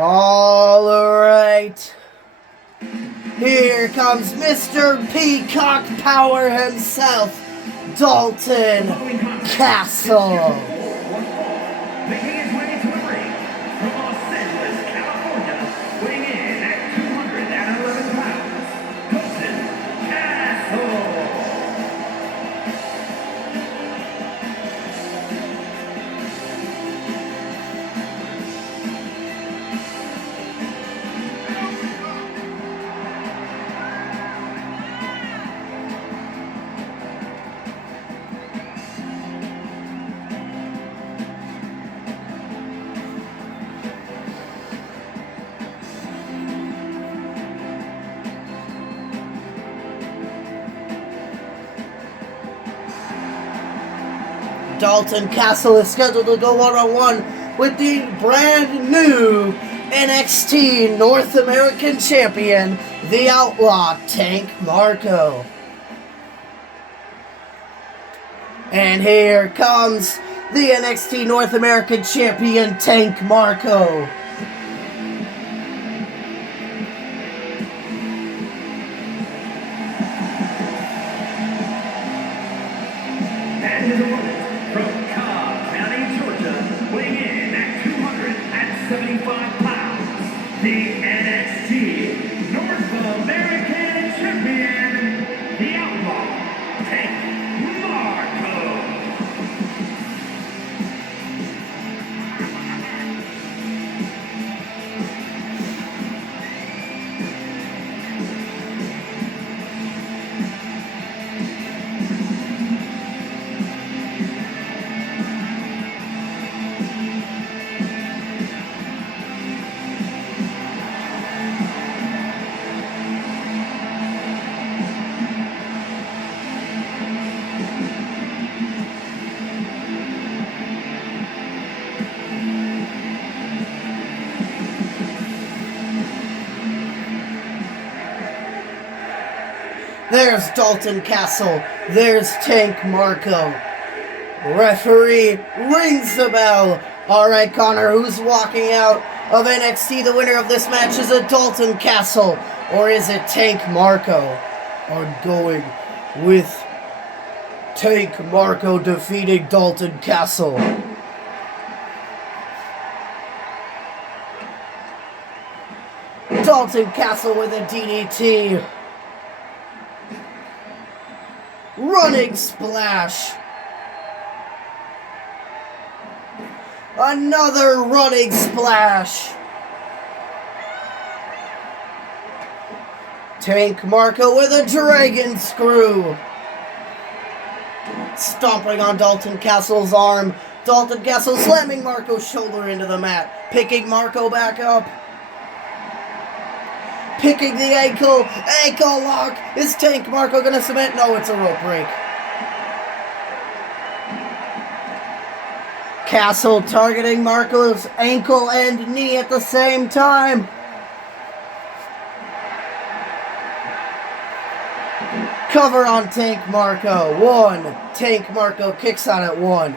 All right. Here comes Mr. Peacock Power himself, Dalton Castle. Making his way to the ring from Los Angeles, California, weighing in at 211 pounds, Dalton Castle. Dalton Castle is scheduled to go one-on-one with the brand new NXT North American Champion, the Outlaw Tank Marko. And here comes the NXT North American Champion, Tank Marko. And his opponent from Cobb County, Georgia, weighing in at 275 pounds, the NXT North American Champion, the Outlaw Tank Marko. There's Dalton Castle. There's Tank Marko. Referee rings the bell. All right, Connor, who's walking out of NXT? The winner of this match is it Dalton Castle, or is it Tank Marko? I'm going with Tank Marko defeating Dalton Castle. Dalton Castle with a DDT. Running splash. Another running splash. Tank Marko with a dragon screw. Stomping on Dalton Castle's arm. Dalton Castle slamming Marko's shoulder into the mat. Picking Marko back up. Picking the ankle lock. Is Tank Marko gonna submit? No, it's a rope break. Castle targeting Marko's ankle and knee at the same time. Cover on Tank Marko. One. Tank Marko kicks out at one.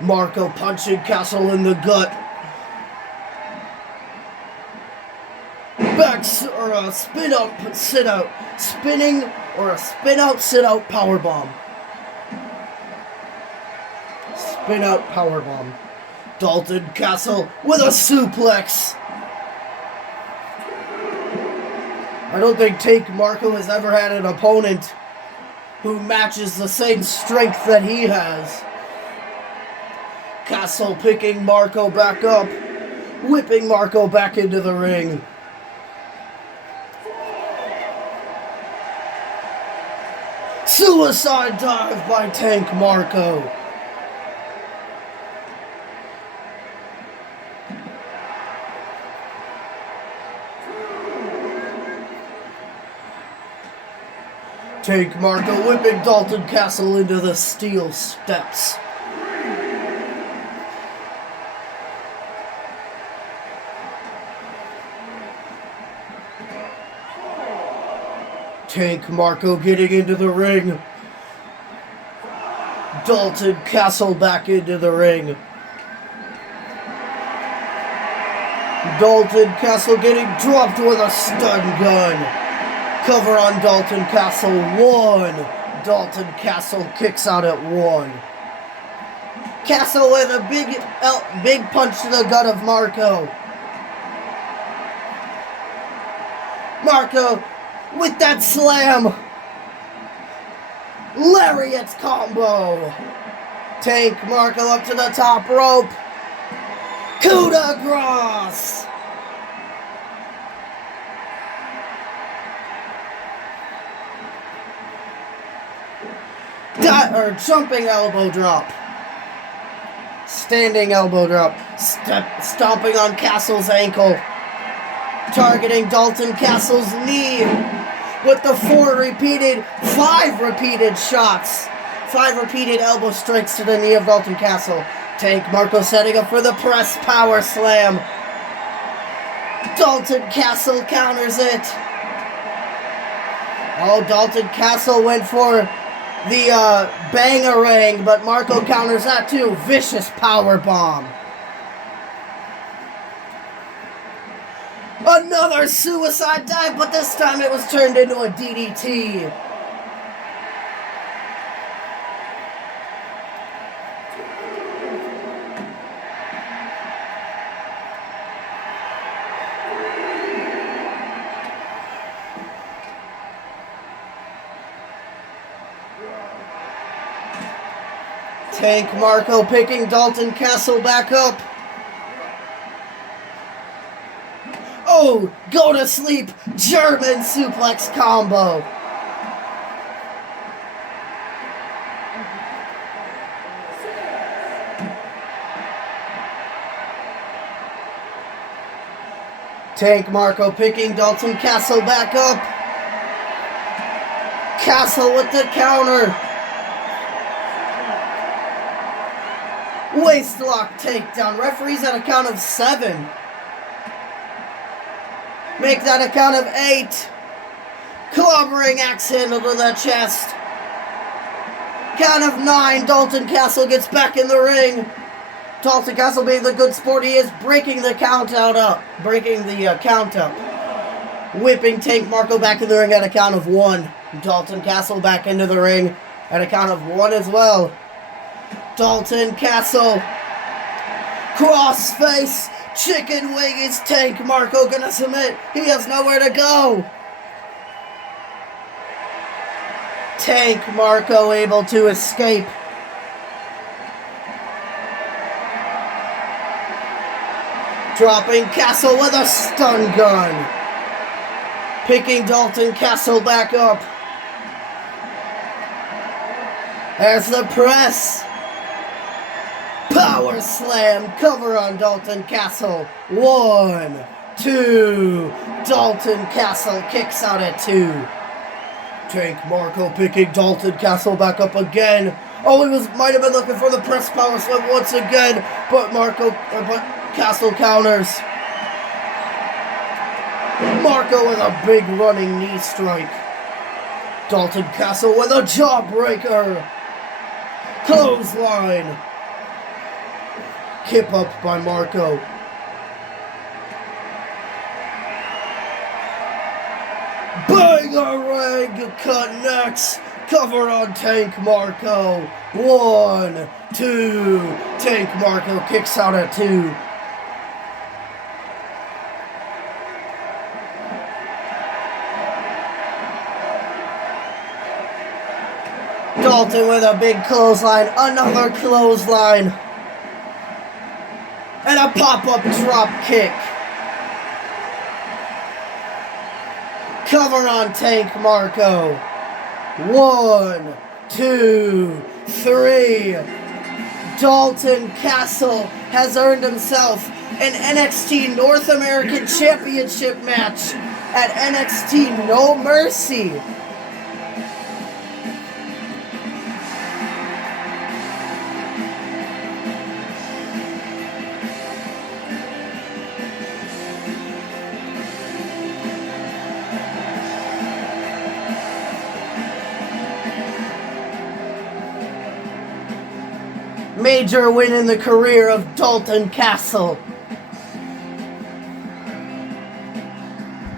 Marko punching Castle in the gut. Or a spin out, sit out, spinning or a spin out, sit out power bomb. Spin out power bomb. Dalton Castle with a suplex. I don't think Tank Marko has ever had an opponent who matches the same strength that he has. Castle picking Marko back up, whipping Marko back into the ring. Suicide dive by Tank Marko. Tank Marko whipping Dalton Castle into the steel steps. Tank Marko getting into the ring. Dalton Castle back into the ring. Dalton Castle getting dropped with a stun gun. Cover on Dalton Castle. 1. Dalton Castle kicks out at 1. Castle with a big punch to the gut of Marko. Marko with that slam. Lariat combo. Tank Marko up to the top rope. Coup de grace. Jumping elbow drop. Standing elbow drop. Stomping on Castle's ankle. Targeting Dalton Castle's knee with the 5 repeated shots. 5 repeated elbow strikes to the knee of Dalton Castle. Tank Marko setting up for the press power slam. Dalton Castle counters it. Oh, Dalton Castle went for the bangarang, but Marko counters that too. Vicious power bomb. Another suicide dive, but this time it was turned into a DDT. Tank Marko picking Dalton Castle back up. Oh, go to sleep, German suplex combo. Tank Marko picking Dalton Castle back up. Castle with the counter. Waistlock takedown. Referees at a count of 7. Make that a count of 8. Clobbering axe handle to the chest. Count of 9. Dalton Castle gets back in the ring. Dalton Castle, being the good sport he is, breaking the count up. Whipping Tank Marko back in the ring at a count of 1. Dalton Castle back into the ring at a count of 1 as well. Dalton Castle. Crossface. Chicken wing. Is Tank Marko gonna submit? He has nowhere to go. Tank Marko able to escape. Dropping Castle with a stun gun. Picking Dalton Castle back up. There's the press. Power slam. Cover on Dalton Castle. 1, 2. Dalton Castle kicks out at 2. Tank Marko picking Dalton Castle back up again. Oh, he might have been looking for the press power slam once again, but Castle counters. Marko with a big running knee strike. Dalton Castle with a jawbreaker. Clothesline. Kip up by Marko. Bangarang connects. Cover on Tank Marko. 1, 2. Tank Marko kicks out at 2. Dalton with a big clothesline. Another clothesline. And a pop-up drop kick. Cover on Tank Marko. 1, 2, 3. Dalton Castle has earned himself an NXT North American Championship match at NXT No Mercy. Major win in the career of Dalton Castle.